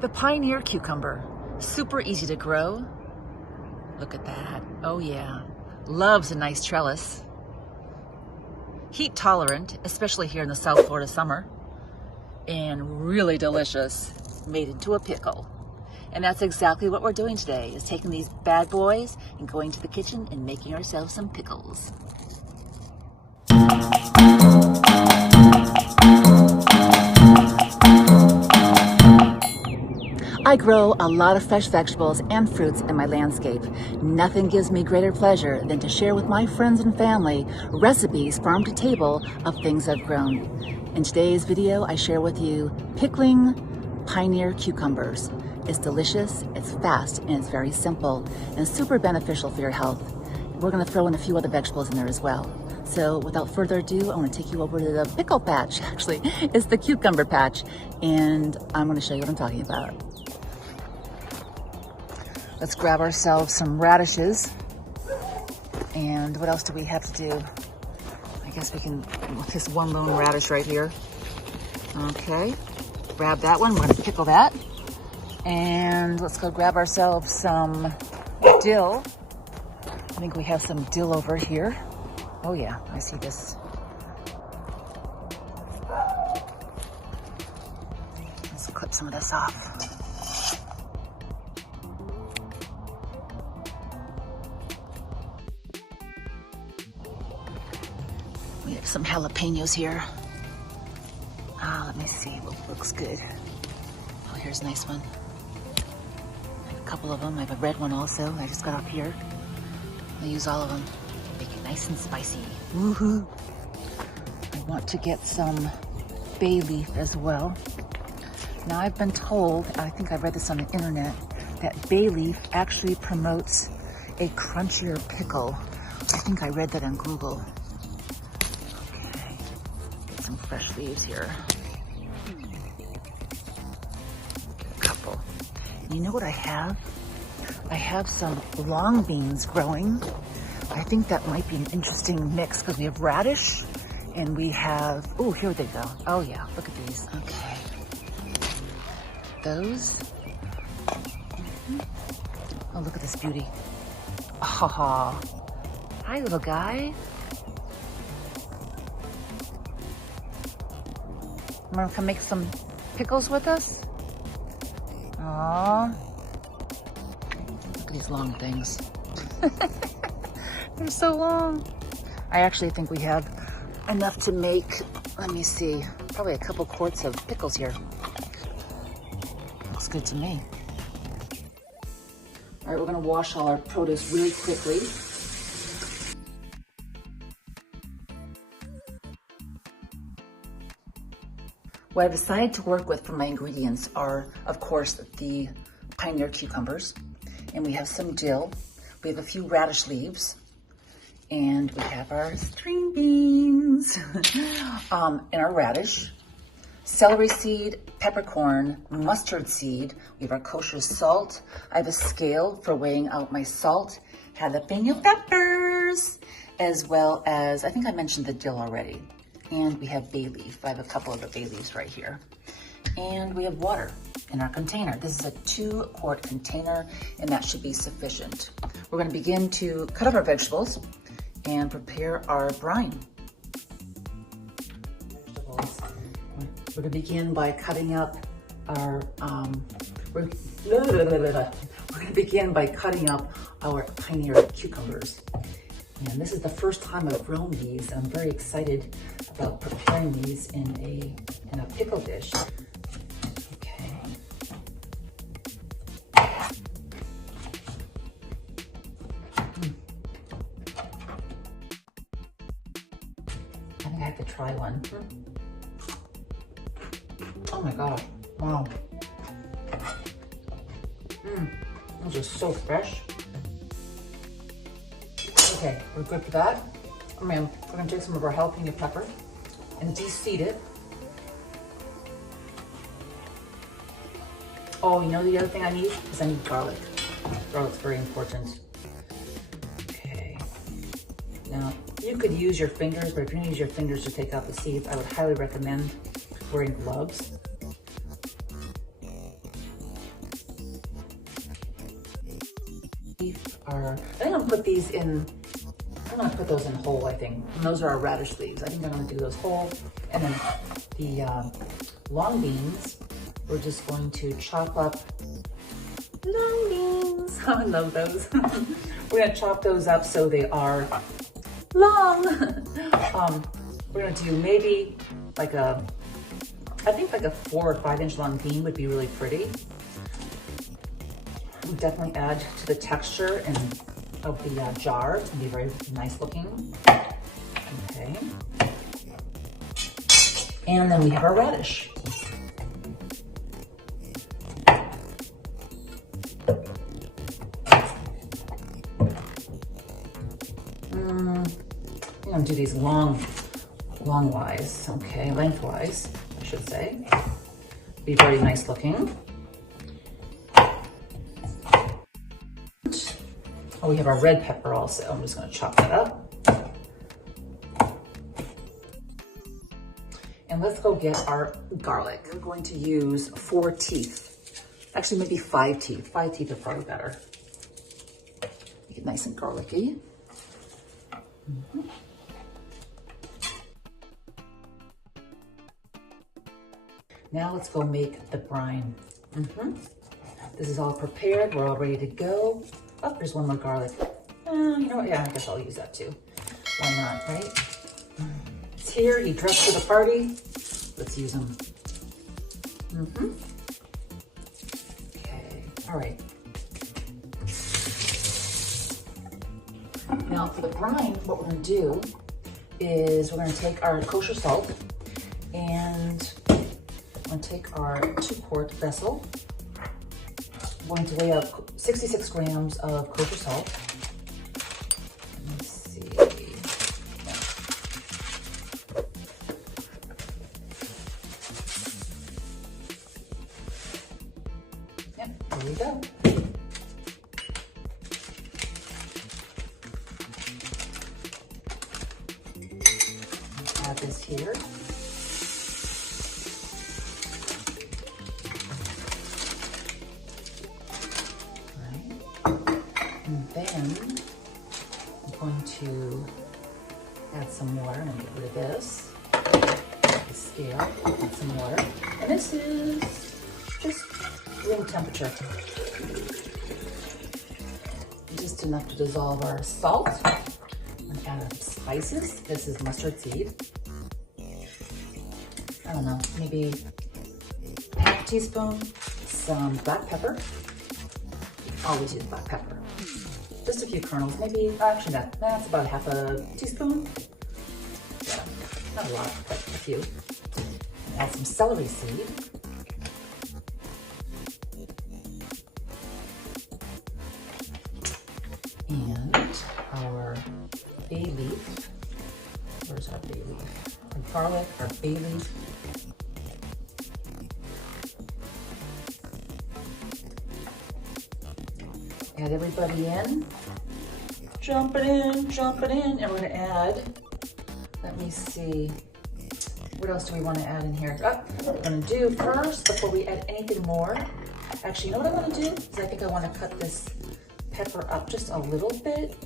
The Pioneer cucumber, super easy to grow. Look at that, oh yeah. Loves a nice trellis. Heat tolerant, especially here in the South Florida summer. And really delicious, made into a pickle. And that's exactly what we're doing today, is taking these bad boys and going to the kitchen and making ourselves some pickles. I grow a lot of fresh vegetables and fruits in my landscape. Nothing gives me greater pleasure than to share with my friends and family recipes farm to table of things I've grown. In today's video, I share with you pickling Pioneer cucumbers. It's delicious, it's fast, and it's very simple and super beneficial for your health. We're gonna throw in a few other vegetables in there as well. So without further ado, I want to take you over to the pickle patch. Actually, it's the cucumber patch, and I'm gonna show you what I'm talking about. Let's grab ourselves some radishes. And what else do we have to do? I guess we can, with this one lone radish right here. Okay, grab that one, we're gonna pickle that. And let's go grab ourselves some dill. I think we have some dill over here. Oh yeah, I see this. Let's clip some of this off. We have some jalapenos here. Let me see what looks good. Oh, here's a nice one. I have a couple of them. I have a red one also. I just got up here. I'll use all of them. Make it nice and spicy. Woohoo! I want to get some bay leaf as well. Now I've been told, I think I read this on the internet, that bay leaf actually promotes a crunchier pickle. I think I read that on Google. Some fresh leaves here. A couple. And you know what I have? I have some long beans growing. I think that might be an interesting mix because we have radish and we have, oh, here they go. Oh yeah, look at these. Okay. Those. Oh, look at this beauty. Oh, hi little guy. Want to come make some pickles with us? Aww. Look at these long things. They're so long. I actually think we have enough to make, let me see, probably a couple quarts of pickles here. Looks good to me. All right, we're gonna wash all our produce really quickly. What I've decided to work with for my ingredients are, of course, the Pioneer cucumbers, and we have some dill, we have a few radish leaves, and we have our string beans, and our radish, celery seed, peppercorn, mustard seed, we have our kosher salt, I have a scale for weighing out my salt, jalapeno peppers, as well as, I think I mentioned the dill already. And we have bay leaf. I have a couple of the bay leaves right here. And we have water in our container. This is a 2-quart container, and that should be sufficient. We're gonna begin to cut up our vegetables and prepare our brine. We're gonna begin by cutting up our, we're gonna begin by cutting up our Pioneer cucumbers. And this is the first time I've grown these. I'm very excited about preparing these in a pickle dish. Okay. I think I have to try one. Oh my God, wow. Those are so fresh. Okay, we're good for that. We're gonna take some of our jalapeno pepper and de-seed it. Oh, you know the other thing I need is I need garlic. Garlic's very important. Okay. Now, you could use your fingers, but if you're gonna use your fingers to take out the seeds, I would highly recommend wearing gloves. I think I'm gonna put these in, I'm gonna put those in whole, I think. And those are our radish leaves. I think I'm gonna do those whole. And then the long beans, we're just going to chop up long beans. I love those. We're gonna chop those up so they are long. We're gonna do maybe like I think like a 4 or 5 inch long bean would be really pretty. We definitely add to the texture and of the jar. It's gonna be very nice looking. Okay. And then we have our radish. I'm gonna do these long-wise, okay, lengthwise, I should say. Be very nice looking. Oh, we have our red pepper also. I'm just gonna chop that up. And let's go get our garlic. We're going to use 4 teeth. Actually, maybe 5 teeth. 5 teeth are probably better. Make it nice and garlicky. Now let's go make the brine. This is all prepared. We're all ready to go. Oh, there's one more garlic. You know what? Yeah, I guess I'll use that too. Why not, right? It's here. He dressed for the party. Let's use him. Okay. All right. Now for the brine, what we're going to do is we're going to take our kosher salt and I'm going to take our 2-quart vessel. I'm going to weigh up 66 grams of kosher salt. Let's see. Yep, there we go. Add this here. And then I'm going to add some water. I'm going to get rid of this. The scale, add some water. And this is just room temperature. Just enough to dissolve our salt. I'm going to add spices. This is mustard seed. I don't know, maybe half a teaspoon. Some black pepper. Always use black pepper. Just a few kernels, maybe, actually that's about half a teaspoon. Yeah, not a lot, but a few. And add some celery seed. And our bay leaf. Where's our bay leaf? Our garlic, our bay leaf. Add everybody in. Jump it in, and we're gonna add, let me see, what else do we wanna add in here? Oh, we're gonna do first, before we add anything more, actually, you know what I'm gonna do? Is I think I wanna cut this pepper up just a little bit,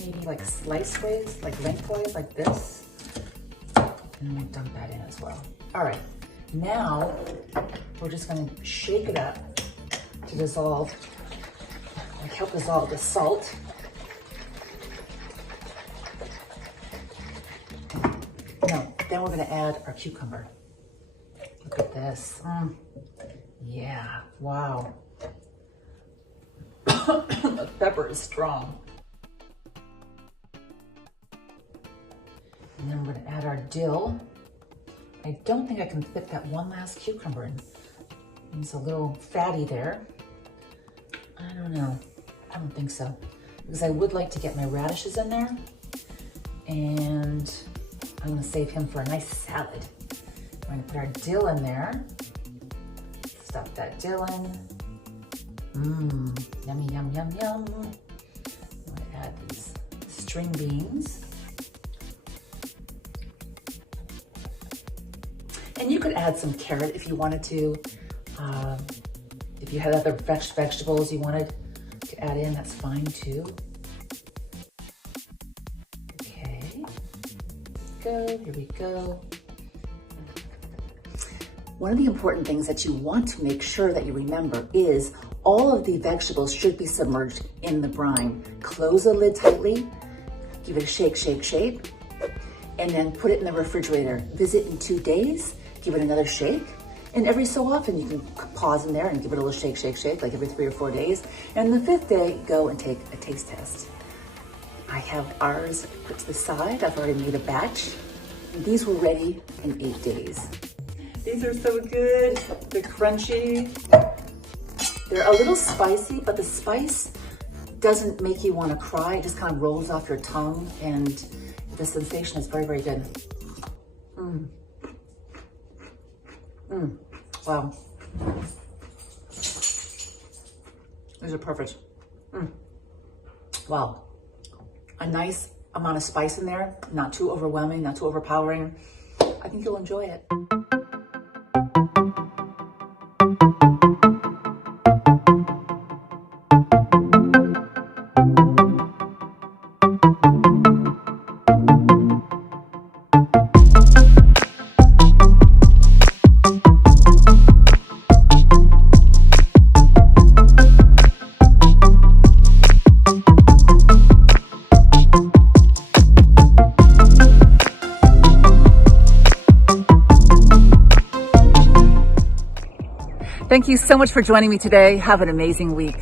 maybe like sliceways, like lengthwise, like this. And we'll dump that in as well. All right, now we're just gonna shake it up to dissolve, like help dissolve the salt. No, then we're gonna add our cucumber. Look at this. Yeah, wow. The pepper is strong. And then we're gonna add our dill. I don't think I can fit that one last cucumber in. It's a little fatty there. I don't know. I don't think so. Because I would like to get my radishes in there. And I'm gonna save him for a nice salad. We're gonna put our dill in there. Stuff that dill in. Yummy, yum, yum, yum. I'm gonna add these string beans. And you could add some carrot if you wanted to. If you had other vegetables you wanted to add in, that's fine too. Okay, here we go. One of the important things that you want to make sure that you remember is all of the vegetables should be submerged in the brine. Close the lid tightly, give it a shake, shake, shake, and then put it in the refrigerator. Visit in 2 days, give it another shake, and every so often you can pause in there and give it a little shake, shake, shake, like every 3 or 4 days. And the 5th day, go and take a taste test. I have ours put to the side. I've already made a batch. These were ready in 8 days. These are so good. They're crunchy. They're a little spicy, but the spice doesn't make you want to cry. It just kind of rolls off your tongue, and the sensation is very, very good. Wow. These are perfect. Wow. A nice amount of spice in there, not too overwhelming, not too overpowering. I think you'll enjoy it. Thank you so much for joining me today. Have an amazing week.